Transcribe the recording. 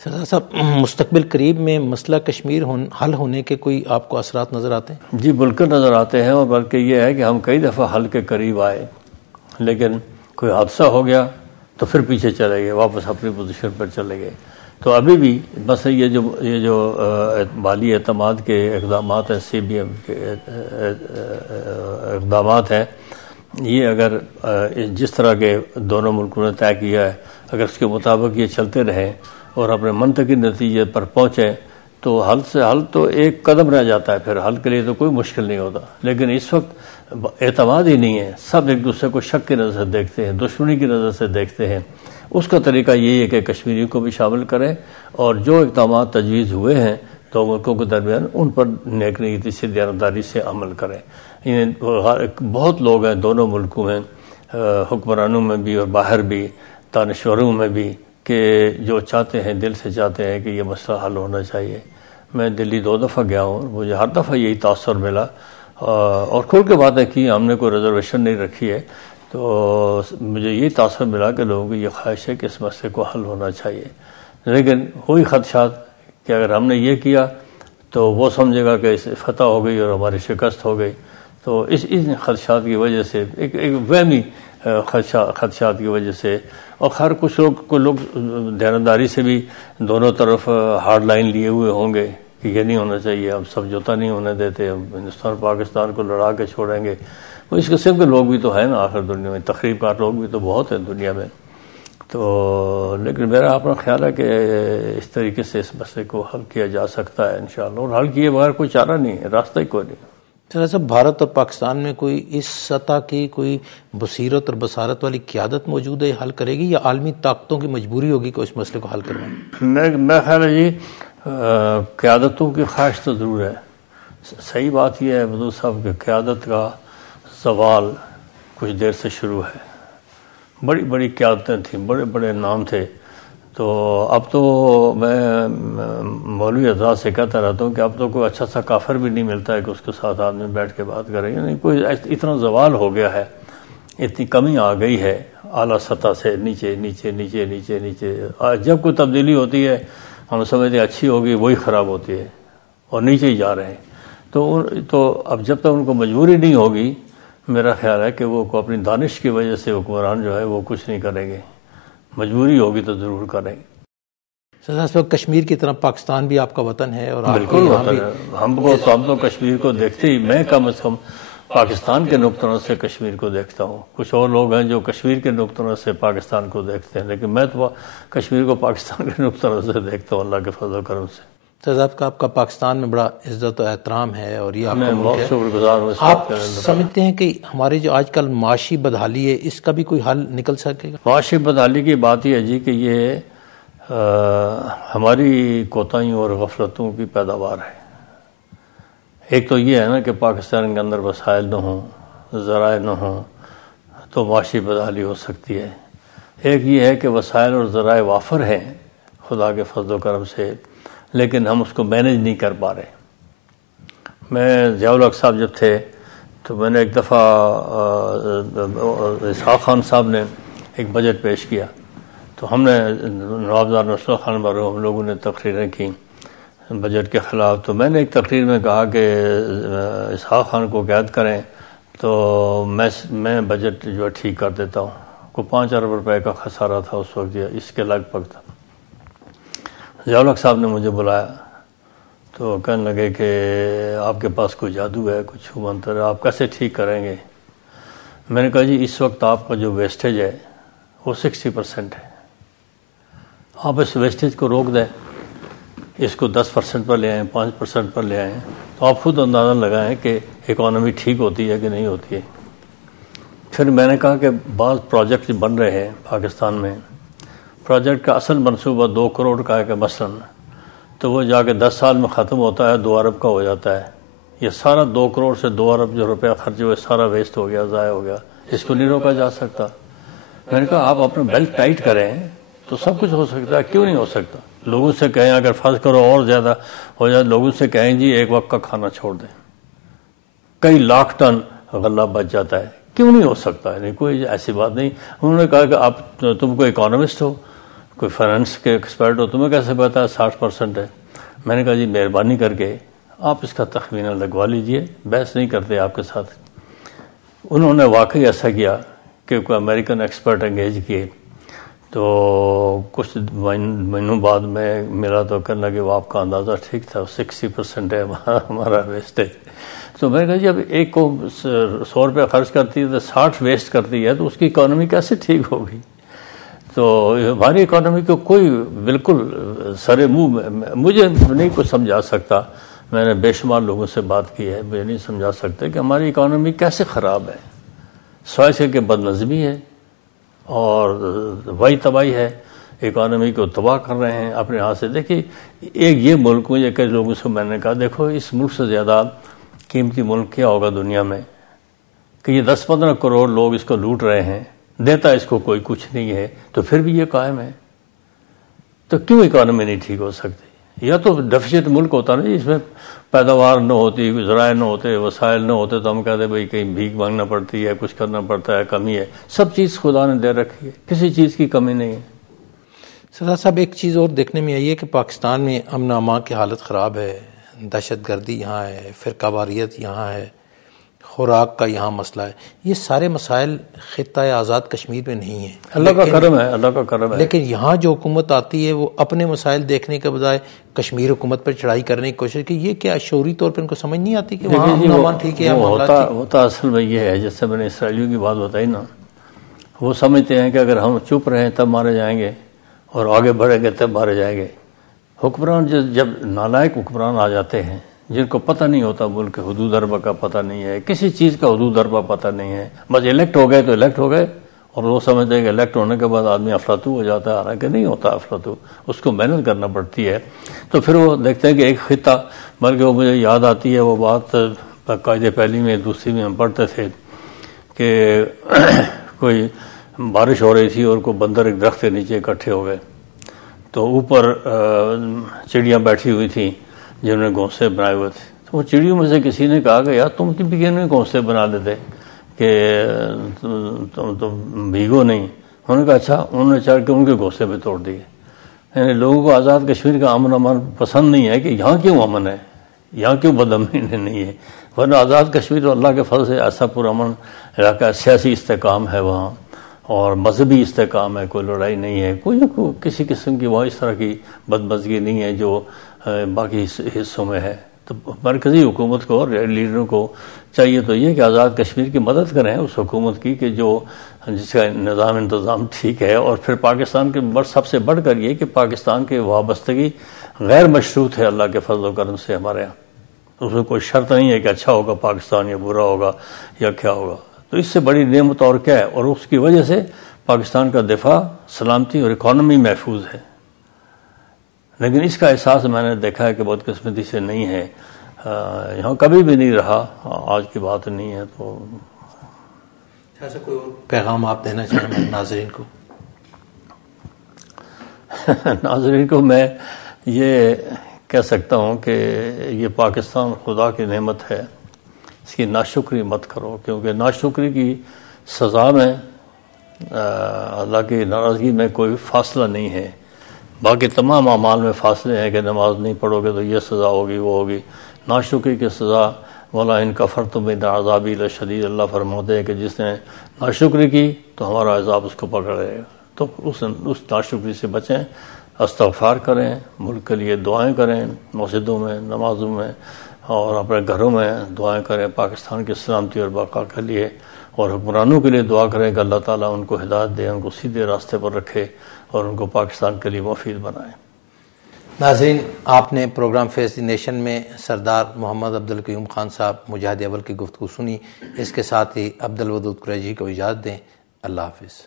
سردار صاحب، مستقبل قریب میں مسئلہ کشمیر حل ہونے کے کوئی آپ کو اثرات نظر آتے ہیں؟ جی بالکل نظر آتے ہیں، اور بلکہ یہ ہے کہ ہم کئی دفعہ حل کے قریب آئے، لیکن کوئی حادثہ ہو گیا تو پھر پیچھے چلے گئے، واپس اپنی پوزیشن پر چلے گئے۔ تو ابھی بھی بس یہ جو مالی اعتماد کے اقدامات ہیں، سی بی ایم کے اقدامات ہیں، یہ اگر جس طرح کے دونوں ملکوں نے طے کیا ہے، اگر اس کے مطابق یہ چلتے رہیں اور اپنے منطقی نتیجے پر پہنچیں تو حل تو ایک قدم رہ جاتا ہے، پھر حل کے لیے تو کوئی مشکل نہیں ہوتا۔ لیکن اس وقت اعتماد ہی نہیں ہے، سب ایک دوسرے کو شک کی نظر سے دیکھتے ہیں، دشمنی کی نظر سے دیکھتے ہیں۔ اس کا طریقہ یہی ہے کہ کشمیریوں کو بھی شامل کریں، اور جو اقدامات تجویز ہوئے ہیں دو ملکوں کے درمیان ان پر نیک نیتی سے، دیانتداری سے عمل کریں۔ بہت لوگ ہیں دونوں ملکوں میں، حکمرانوں میں بھی اور باہر بھی، دانشوروں میں بھی، کہ جو چاہتے ہیں، دل سے چاہتے ہیں کہ یہ مسئلہ حل ہونا چاہیے۔ میں دلی 2 دفعہ گیا ہوں، مجھے ہر دفعہ یہی تاثر ملا، اور کھل کے باتیں کی، ہم نے کوئی ریزرویشن نہیں رکھی ہے، تو مجھے یہی تاثر ملا کہ لوگوں کی یہ خواہش ہے کہ اس مسئلے کو حل ہونا چاہیے۔ لیکن ہوئی خدشات کہ اگر ہم نے یہ کیا تو وہ سمجھے گا کہ فتح ہو گئی اور ہماری شکست ہو گئی، تو اس خدشات کی وجہ سے، ایک وہمی خدشات کی وجہ سے، اور خیر کچھ لوگ دیانتداری سے بھی دونوں طرف ہارڈ لائن لیے ہوئے ہوں گے کہ یہ نہیں ہونا چاہیے، ہم سمجھوتا نہیں ہونے دیتے، ہم ہندوستان پاکستان کو لڑا کے چھوڑیں گے۔ اس قسم کے لوگ بھی تو ہیں نا آخر دنیا میں، تخریب کار لوگ بھی تو بہت ہیں دنیا میں۔ تو لیکن میرا اپنا خیال ہے کہ اس طریقے سے اس مسئلے کو حل کیا جا سکتا ہے انشاءاللہ، اور حل کیے بغیر کوئی چارہ نہیں ہے، راستہ ہی کوئی نہیں۔ صاحب، بھارت اور پاکستان میں کوئی اس سطح کی کوئی بصیرت اور بصارت والی قیادت موجود ہے، حل کرے گی، یا عالمی طاقتوں کی مجبوری ہوگی کہ اس مسئلے کو حل کروائیں؟ میں خیال ہے جی قیادتوں کی خواہش تو ضرور ہے۔ صحیح بات یہ ہے بدو صاحب کہ قیادت کا زوال کچھ دیر سے شروع ہے، بڑی بڑی قیادتیں تھیں، بڑے بڑے نام تھے، تو اب تو میں مولوی حضرات سے کہتا رہتا ہوں کہ اب تو کوئی اچھا سا کافر بھی نہیں ملتا ہے کہ اس کے ساتھ آدمی بیٹھ کے بات کرے، یعنی کوئی اتنا زوال ہو گیا ہے، اتنی کمی آ گئی ہے اعلیٰ سطح سے نیچے نیچے نیچے نیچے نیچے۔ جب کوئی تبدیلی ہوتی ہے ہم سمجھتے ہیں اچھی ہوگی، وہی خراب ہوتی ہے اور نیچے ہی جا رہے ہیں۔ تو اب جب تک ان کو مجبوری نہیں ہوگی، میرا خیال ہے کہ وہ اپنی دانش کی وجہ سے حکمران جو ہے وہ کچھ نہیں کریں گے، مجبوری ہوگی تو ضرور کریں گے۔ سر کشمیر کی طرح پاکستان بھی آپ کا وطن ہے، اور بالکل وطن ہے، ہم تو کشمیر کو دیکھتے ہی، میں کم از کم پاکستان کے نقطہ نظر سے کشمیر کو دیکھتا ہوں۔ کچھ اور لوگ ہیں جو کشمیر کے نقطہ نظر سے پاکستان کو دیکھتے ہیں، لیکن میں تو کشمیر کو پاکستان کے نقطہ نظر سے دیکھتا ہوں، اللہ کے فضل و کرم سے۔ صاحب کا آپ کا پاکستان میں بڑا عزت و احترام ہے، اور یہ میں بہت شکر گزار ہوں۔ آپ سمجھتے ہیں کہ ہماری جو آج کل معاشی بدحالی ہے، اس کا بھی کوئی حل نکل سکے گا؟ معاشی بدحالی کی بات یہ ہے جی کہ یہ ہماری کوتاہیوں اور غفلتوں کی پیداوار ہے۔ ایک تو یہ ہے نا کہ پاکستان کے اندر وسائل نہ ہوں، ذرائع نہ ہوں تو معاشی بدحالی ہو سکتی ہے۔ ایک یہ ہے کہ وسائل اور ذرائع وافر ہیں خدا کے فضل و کرم سے، لیکن ہم اس کو مینیج نہیں کر پا رہے۔ میں ضیاء الحق صاحب جب تھے تو میں نے ایک دفعہ اسحاق خان صاحب نے ایک بجٹ پیش کیا، تو ہم نے نوابزار نصر خان مرحوم ہم لوگوں نے تقریریں کی بجٹ کے خلاف۔ تو میں نے ایک تقریر میں کہا کہ اسحاق خان کو قید کریں تو میں بجٹ جو ہے ٹھیک کر دیتا ہوں۔ کو 5 ارب روپے کا خسارہ تھا اس وقت، اس کے لگ بھگ تھا۔ ضیاء الحق صاحب نے مجھے بلایا تو کہنے لگے کہ آپ کے پاس کوئی جادو ہے، کچھ منتر ہے، آپ کیسے ٹھیک کریں گے؟ میں نے کہا جی اس وقت آپ کا جو ویسٹیج ہے وہ 60% ہے، آپ اس ویسٹیج کو روک دیں، اس کو 10% پر لے آئیں، 5% پر لے آئیں، تو آپ خود اندازہ لگائیں کہ اکانومی ٹھیک ہوتی ہے کہ نہیں ہوتی ہے۔ پھر میں نے کہا کہ بعض پروجیکٹ بن رہے ہیں پاکستان میں، پروجیکٹ کا اصل منصوبہ 2 کروڑ کا ہے کہ مثلاً، تو وہ جا کے 10 سال میں ختم ہوتا ہے، 2 ارب کا ہو جاتا ہے۔ یہ سارا 2 کروڑ سے 2 ارب جو روپیہ خرچ ہوئے سارا ویسٹ ہو گیا، ضائع ہو گیا، اس کو نہیں روکا جا سکتا۔ میں نے کہا آپ اپنا بیلٹ ٹائٹ کریں تو سب کچھ ہو سکتا ہے، کیوں نہیں ہو سکتا؟ لوگوں سے کہیں اگر فرض کرو اور زیادہ ہو جائے، لوگوں سے کہیں جی ایک وقت کا کھانا چھوڑ دیں، کئی لاکھ ٹن غلہ بچ جاتا ہے، کیوں نہیں ہو سکتا ہے؟ نہیں کوئی ایسی بات نہیں۔ انہوں نے کہا کہ آپ تم کو اکانومسٹ ہو، کوئی فائنانس کے ایکسپرٹ ہو، تمہیں کیسے پتا ہے 60% ہے؟ میں نے کہا جی مہربانی کر کے آپ اس کا تخمینہ لگوا لیجئے، بحث نہیں کرتے آپ کے ساتھ۔ انہوں نے واقعی ایسا کیا کہ کوئی امریکن ایکسپرٹ انگیج کیے، تو کچھ مہینوں بعد میں ملا تو کہنے لگے وہ آپ کا اندازہ ٹھیک تھا، 60% ہے ہمارا ویسٹیج۔ تو میں نے کہا جی اب ایک کو 100 روپے خرچ کرتی ہے تو 60 ویسٹ کرتی ہے، تو اس کی اکانومی کیسے ٹھیک ہوگی؟ تو ہماری اکانومی کو کوئی بالکل سرے منہ مجھے نہیں کچھ سمجھا سکتا، میں نے بے شمار لوگوں سے بات کی ہے، مجھے نہیں سمجھا سکتے کہ ہماری اکانومی کیسے خراب ہے، سوائے سے کہ بد نظمی ہے اور وہی تباہی ہے، اکانومی کو تباہ کر رہے ہیں اپنے ہاتھ سے۔ دیکھیے ایک یہ ملک، مجھے کئی لوگوں سے میں نے کہا دیکھو اس ملک سے زیادہ قیمتی ملک کیا ہوگا دنیا میں کہ یہ 10-15 کروڑ لوگ اس کو لوٹ رہے ہیں، دیتا اس کو کوئی کچھ نہیں ہے، تو پھر بھی یہ قائم ہے، تو کیوں اکانومی نہیں ٹھیک ہو سکتی؟ یا تو ڈیفیسٹ ملک ہوتا نا، اس میں پیداوار نہ ہوتی، ذرائع نہ ہوتے، وسائل نہ ہوتے، تو ہم کہتے بھائی کہیں بھیک مانگنا پڑتی ہے، کچھ کرنا پڑتا ہے، کمی ہے۔ سب چیز خدا نے دے رکھی ہے، کسی چیز کی کمی نہیں ہے۔ سردار صاحب ایک چیز اور دیکھنے میں آئی ہے کہ پاکستان میں امن و امان کی حالت خراب ہے، دہشت گردی یہاں ہے، فرقہ واریت یہاں ہے، خوراک کا یہاں مسئلہ ہے، یہ سارے مسائل خطہ آزاد کشمیر میں نہیں ہیں۔ اللہ کا کرم ہے، اللہ کا کرم ہے۔ لیکن یہاں جو حکومت آتی ہے وہ اپنے مسائل دیکھنے کے بجائے کشمیر حکومت پر چڑھائی کرنے کی کوشش کی، یہ کیا شعوری طور پر ان کو سمجھ نہیں آتی کہ وہاں امن و امان ٹھیک ہے؟ ہوتا اصل میں یہ ہے، جیسے میں نے اسرائیلیوں کی بات بتائی نا، وہ سمجھتے ہیں کہ اگر ہم چپ رہیں تب مارے جائیں گے اور آگے بڑھیں گے تب مارے جائیں گے۔ حکمران جب نالائق حکمران آ جاتے ہیں جن کو پتہ نہیں ہوتا، ملک کے حدود اربہ کا پتہ نہیں ہے، کسی چیز کا حدود اربہ پتہ نہیں ہے، بس الیکٹ ہو گئے تو الیکٹ ہو گئے، اور وہ سمجھتے ہیں کہ الیکٹ ہونے کے بعد آدمی افلاطو ہو جاتا ہے، حالانکہ نہیں ہوتا افلاطو، اس کو محنت کرنا پڑتی ہے۔ تو پھر وہ دیکھتے ہیں کہ ایک خطہ، بلکہ وہ مجھے یاد آتی ہے وہ بات قاعدہ پہلی میں دوسری میں ہم پڑھتے تھے کہ کوئی بارش ہو رہی تھی اور کوئی بندر ایک درخت کے نیچے اکٹھے ہو گئے، تو اوپر چڑیاں بیٹھی ہوئی تھیں جنہوں نے گھونسلے بنائے ہوئے تھے، تو وہ چڑیوں میں سے کسی نے کہا کہ یار تم بھی کیوں نہیں گھونسلے بنا لیتے کہ تم بھیگو نہیں؟ انہوں نے کہا اچھا، انہوں نے چڑھ کے ان کے گھونسلے پہ توڑ دیے۔ یعنی لوگوں کو آزاد کشمیر کا امن امان پسند نہیں ہے کہ یہاں کیوں امن ہے، یہاں کیوں بدامنی نہیں ہے، ورنہ آزاد کشمیر تو اللہ کے فضل سے ایسا پرامن علاقہ ہے، سیاسی استحکام ہے وہاں اور مذہبی استحکام ہے، کوئی لڑائی نہیں ہے، کوئی کسی قسم کی وہاں اس طرح کی بدمزگی نہیں ہے جو باقی حصوں میں ہے۔ تو مرکزی حکومت کو اور لیڈروں کو چاہیے تو یہ کہ آزاد کشمیر کی مدد کریں اس حکومت کی کہ جس کا نظام انتظام ٹھیک ہے، اور پھر پاکستان کے سب سے بڑھ کر یہ کہ پاکستان کی وابستگی غیر مشروط ہے اللہ کے فضل و کرم سے ہمارے یہاں، اس میں کوئی شرط نہیں ہے کہ اچھا ہوگا پاکستان یا برا ہوگا یا کیا ہوگا۔ تو اس سے بڑی نعمت اور کیا ہے، اور اس کی وجہ سے پاکستان کا دفاع، سلامتی اور اکانومی محفوظ ہے۔ لیکن اس کا احساس میں نے دیکھا ہے کہ بدقسمتی سے نہیں ہے، یہاں کبھی بھی نہیں رہا، آج کی بات نہیں ہے۔ تو ایسا کوئی پیغام آپ دینا چاہیں ناظرین کو؟ ناظرین کو میں یہ کہہ سکتا ہوں کہ یہ پاکستان خدا کی نعمت ہے، اس کی ناشکری مت کرو، کیونکہ ناشکری کی سزا میں اللہ کی ناراضگی میں کوئی فاصلہ نہیں ہے۔ باقی تمام اعمال میں فاصلے ہیں کہ نماز نہیں پڑھو گے تو یہ سزا ہوگی، وہ ہوگی۔ ناشکری کی سزا وَلَا إِن كَفَرْتُمْ إِنَّ عَذَابِي لَشَدِيدٌ، اللہ فرماتے ہیں کہ جس نے ناشکری کی تو ہمارا عذاب اس کو پکڑے گا۔ تو اس ناشکری سے بچیں، استغفار کریں، ملک کے لیے دعائیں کریں، مسجدوں میں، نمازوں میں اور اپنے گھروں میں دعائیں کریں پاکستان کی سلامتی اور بقا کے لیے، اور حکمرانوں کے لیے دعا کریں کہ اللہ تعالیٰ ان کو ہدایت دے، ان کو سیدھے راستے پر رکھے اور ان کو پاکستان کے لیے مفید بنائے۔ ناظرین، آپ نے پروگرام فیس دی نیشن میں سردار محمد عبدالقیوم خان صاحب مجاہد اول کی گفتگو سنی، اس کے ساتھ ہی عبدالودود قریشی کو اجازت دیں۔ اللہ حافظ۔